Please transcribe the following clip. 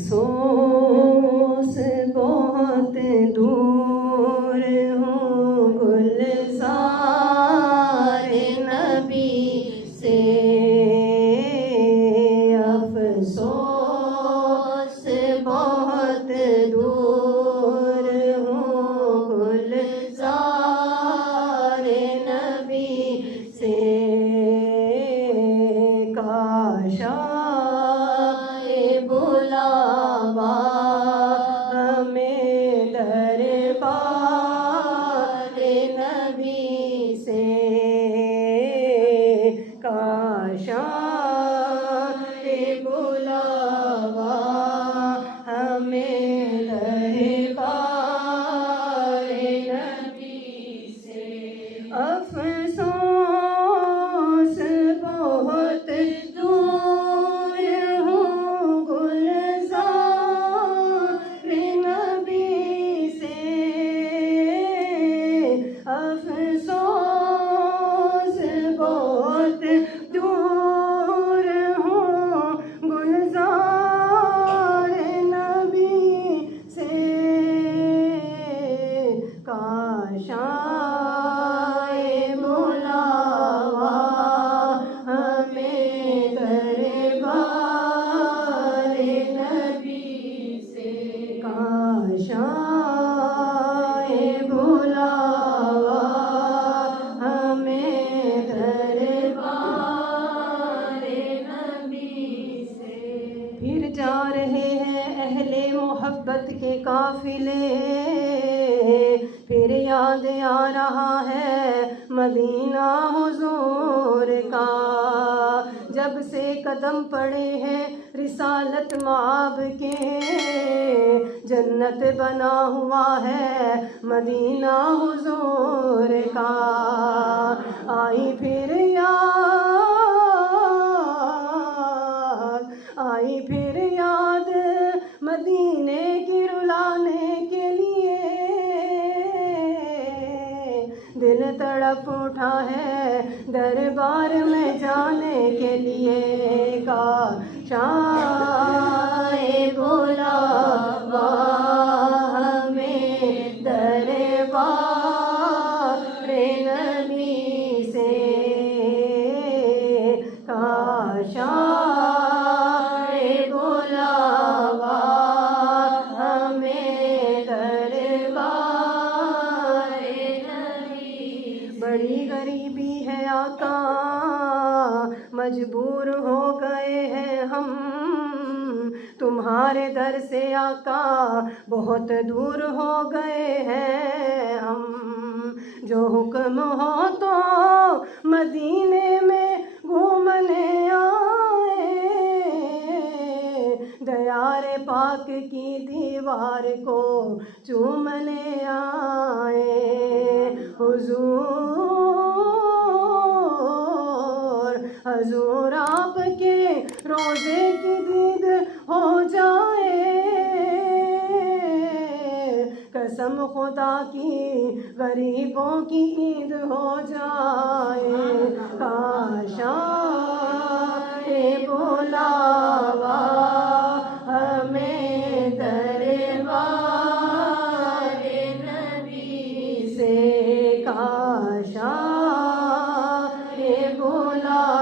सोस बहुत दूर हूँ गुलज़ार नबी से, अफ़सोस बहुत दूर हूँ गुलज़ार नबी से। काशा बुलावा हमें दरबार नबी से, काशा बुलावा हमें दरबार नबी से। अफ़सोस बहुत दूर हूँ गुलज़ार नबी से, अफ़सोस बहुत दूर हूँ गुलज़ार नबी से। काशा बुलावा हमें दरबार नबी से, काशा बुलावा हमें दरबार नबी से। फिर जा रहे हैं अहले मोहब्बत के काफिले, फिर याद आ रहा है मदीना हुजूर का। जब से कदम पड़े हैं रिसालत माब के, जन्नत बना हुआ है मदीना हुजूर का। आई फिर याद, आई फिर याद मदीने की रुलाने के लिए, दिल तड़प उठा है दरबार में जाने के लिए। काशा बुलावा हमें दरबार नबी से, काशा बुलावा हमें दरबार नबी। बड़ी गरीबी है आका, मजबूर हो गए हैं हम, तुम्हारे दर से आका बहुत दूर हो गए हैं हम। जो हुक्म हो तो मदीने में घूमने आए, दयारे पाक की दीवार को चूमने आए। हुजूर हजूर आपके रोज़े की दीद हो जाए, कसम खुदा की गरीबों की ईद हो जाए। काशा बुलावा हमें दरबार नबी से, काशा बुलावा